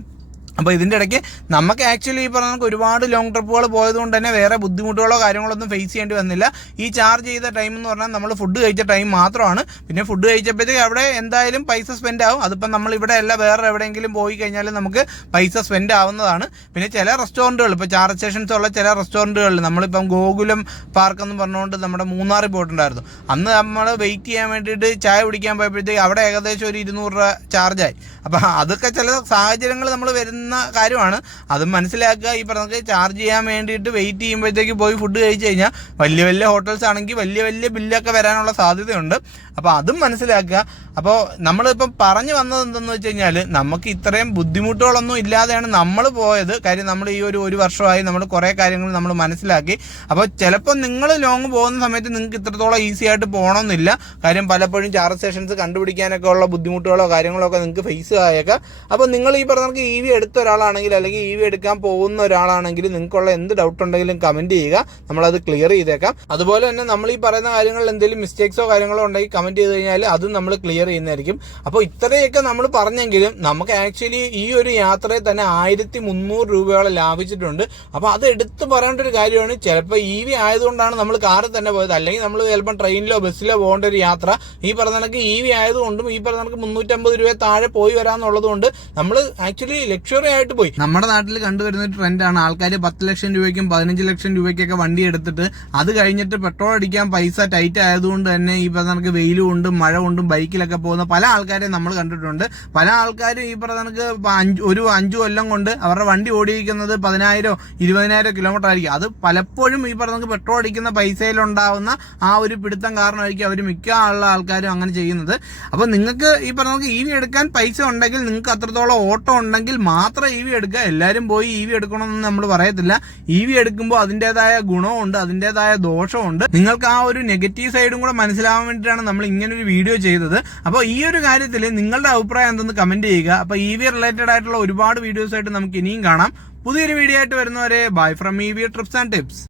അപ്പോൾ ഇതിന്റെ ഇടയ്ക്ക് നമുക്ക് ആക്ച്വലി ഈ പറഞ്ഞ ഒരുപാട് ലോങ് ട്രിപ്പുകൾ പോയതുകൊണ്ട് തന്നെ വേറെ ബുദ്ധിമുട്ടുകളോ കാര്യങ്ങളോ ഒന്നും ഫേസ് ചെയ്യേണ്ടി വന്നില്ല. ഈ ചാർജ് ചെയ്ത ടൈം എന്ന് പറഞ്ഞാൽ നമ്മൾ ഫുഡ് കഴിച്ച ടൈം മാത്രമാണ്. പിന്നെ ഫുഡ് കഴിച്ചപ്പോഴത്തേക്ക് അവിടെ എന്തായാലും പൈസ സ്പെൻഡ് ആവും. അതിപ്പം നമ്മൾ ഇവിടെ അല്ല വേറെ എവിടെയെങ്കിലും പോയി കഴിഞ്ഞാൽ നമുക്ക് പൈസ സ്പെൻഡ് ആവുന്നതാണ്. പിന്നെ ചില റെസ്റ്റോറന്റുകൾ ഇപ്പോൾ ചാർജ് സ്റ്റേഷൻസ് ഉള്ള ചില റെസ്റ്റോറന്റുകളിൽ നമ്മളിപ്പം ഗോകുലം പാർക്ക് എന്ന് പറഞ്ഞുകൊണ്ട് നമ്മുടെ മൂന്നാറിൽ പോയിട്ടുണ്ടായിരുന്നു. അന്ന് നമ്മൾ വെയിറ്റ് ചെയ്യാൻ വേണ്ടിയിട്ട് ചായ കുടിക്കാൻ പോയപ്പോഴത്തേക്ക് അവിടെ ഏകദേശം ഒരു ഇരുന്നൂറ് രൂപ ചാർജായി അപ്പോൾ അതൊക്കെ ചില സാഹചര്യങ്ങൾ നമ്മൾ വരുന്ന കാര്യമാണ്. അത് മനസ്സിലാക്കുക. ഈ പറഞ്ഞ ചാർജ് ചെയ്യാൻ വേണ്ടിയിട്ട് വെയിറ്റ് ചെയ്യുമ്പോഴത്തേക്ക് പോയി ഫുഡ് കഴിച്ച് കഴിഞ്ഞാൽ വലിയ വലിയ ഹോട്ടൽസ് ആണെങ്കിൽ വലിയ വലിയ ബില്ലൊക്കെ വരാനുള്ള സാധ്യതയുണ്ട്. അപ്പോൾ അതും മനസ്സിലാക്കുക. അപ്പോൾ നമ്മളിപ്പം പറഞ്ഞു വന്നത് എന്തെന്ന് വെച്ച് കഴിഞ്ഞാൽ നമുക്ക് ഇത്രയും ബുദ്ധിമുട്ടുകളൊന്നും ഇല്ലാതെയാണ് നമ്മൾ പോയത്. കാര്യം നമ്മൾ ഈ ഒരു ഒരു വർഷമായി നമ്മൾ കുറേ കാര്യങ്ങൾ നമ്മൾ മനസ്സിലാക്കി. അപ്പോൾ ചിലപ്പോൾ നിങ്ങൾ ലോങ് പോകുന്ന സമയത്ത് നിങ്ങൾക്ക് ഇത്രത്തോളം ഈസി ആയിട്ട് പോകണമെന്നില്ല കാര്യം പലപ്പോഴും ചാർജ് സ്റ്റേഷൻസ് കണ്ടുപിടിക്കാനൊക്കെ ഉള്ള ബുദ്ധിമുട്ടുകളോ കാര്യങ്ങളോ ഒക്കെ നിങ്ങൾക്ക് ഫേസ് ആയേക്കാം. അപ്പോൾ നിങ്ങൾ ഈ പറഞ്ഞ ഇ വി എടുത്ത ഒരാളാണെങ്കിൽ അല്ലെങ്കിൽ ഇ വി എടുക്കാൻ പോകുന്ന ഒരാളാണെങ്കിൽ നിങ്ങൾക്കുള്ള എന്ത് ഡൗട്ട് ഉണ്ടെങ്കിലും കമന്റ് ചെയ്യുക. നമ്മളത് ക്ലിയർ ചെയ്തേക്കാം. അതുപോലെ തന്നെ നമ്മൾ ഈ പറയുന്ന കാര്യങ്ങളിൽ എന്തെങ്കിലും മിസ്റ്റേക്സോ കാര്യങ്ങളോ ഉണ്ടെങ്കിൽ കമന്റ് ചെയ്ത് കഴിഞ്ഞാൽ അതും നമ്മൾ ക്ലിയർ ചെയ്യുന്നതായിരിക്കും. അപ്പോൾ ഇത്രയൊക്കെ നമ്മൾ പറഞ്ഞെങ്കിലും നമുക്ക് ആക്ച്വലി ഈ ഒരു യാത്രയിൽ തന്നെ ആയിരത്തി മുന്നൂറ് രൂപയോളം ലാഭിച്ചിട്ടുണ്ട്. അപ്പോൾ അത് എടുത്തു പറയേണ്ട ഒരു കാര്യമാണ്. ചിലപ്പോൾ ഇ വി ആയതുകൊണ്ടാണ് നമ്മൾ കാറിൽ തന്നെ പോയത്. അല്ലെങ്കിൽ നമ്മൾ ചിലപ്പോൾ ട്രെയിനിലോ ബസ്സിലോ പോകേണ്ട ഒരു യാത്ര. ഈ പറഞ്ഞ കണക്ക് ഇ വി ആയതുകൊണ്ടും ഈ പറഞ്ഞ കണക്ക് മുന്നൂറ്റമ്പത് രൂപ താഴെ പോയി വരാന്നുള്ളത് കൊണ്ട് നമ്മൾ ആക്ച്വലി ലക്ഷറി ആയിട്ട് പോയി. നമ്മുടെ നാട്ടിൽ കണ്ടുവരുന്ന ട്രെൻഡാണ് ആൾക്കാർ പത്ത് ലക്ഷം രൂപയ്ക്കും പതിനഞ്ച് ലക്ഷം രൂപയ്ക്കൊക്കെ വണ്ടി എടുത്തിട്ട് അത് കഴിഞ്ഞിട്ട് പെട്രോൾ അടിക്കാൻ പൈസ ടൈറ്റ് ആയതുകൊണ്ട് തന്നെ ഈ പറഞ്ഞ കണക്ക് വെയിൽ മഴ കൊണ്ടും ബൈക്കിലൊക്കെ പോകുന്ന പല ആൾക്കാരെയും നമ്മൾ കണ്ടിട്ടുണ്ട്. പല ആൾക്കാരും ഈ പറഞ്ഞ അഞ്ച് ഒരു അഞ്ചു കൊല്ലം കൊണ്ട് അവരുടെ വണ്ടി ഓടിയിരിക്കുന്നത് പതിനായിരോ ഇരുപതിനായിരോ കിലോമീറ്റർ ആയിരിക്കും. അത് പലപ്പോഴും ഈ പറഞ്ഞ പെട്രോൾ അടിക്കുന്ന പൈസയിലുണ്ടാവുന്ന ആ ഒരു പിടുത്തം കാരണമായിരിക്കും അവർ മിക്ക ഉള്ള ആൾക്കാരും അങ്ങനെ ചെയ്യുന്നത്. അപ്പോൾ നിങ്ങൾക്ക് ഈ പറഞ്ഞ ഇ വി എടുക്കാൻ പൈസ ഉണ്ടെങ്കിൽ നിങ്ങൾക്ക് അത്രത്തോളം ഓട്ടോ ഉണ്ടെങ്കിൽ മാത്രം ഇ വി എടുക്കുക? എല്ലാവരും പോയി ഇ വി എടുക്കണമെന്ന് നമ്മൾ പറയത്തില്ല. ഇ വി എടുക്കുമ്പോൾ അതിന്റെതായ ഗുണമുണ്ട് അതിന്റെതായ ദോഷമുണ്ട് നിങ്ങൾക്ക് ആ ഒരു നെഗറ്റീവ് സൈഡും കൂടെ മനസ്സിലാവാൻ വേണ്ടിയിട്ടാണ് നമ്മൾ ഇങ്ങനെ ഒരു വീഡിയോ ചെയ്തത്. അപ്പോൾ ഈ ഒരു കാര്യത്തിൽ നിങ്ങളുടെ അഭിപ്രായം എന്തെന്ന് കമന്റ് ചെയ്യുക. അപ്പോൾ ഇ വി റിലേറ്റഡ് ആയിട്ടുള്ള ഒരുപാട് വീഡിയോസ് ആയിട്ട് നമുക്ക് ഇനിയും കാണാം. പുതിയൊരു വീഡിയോ ആയിട്ട് വരുന്നവരെ bye from E V trips and tips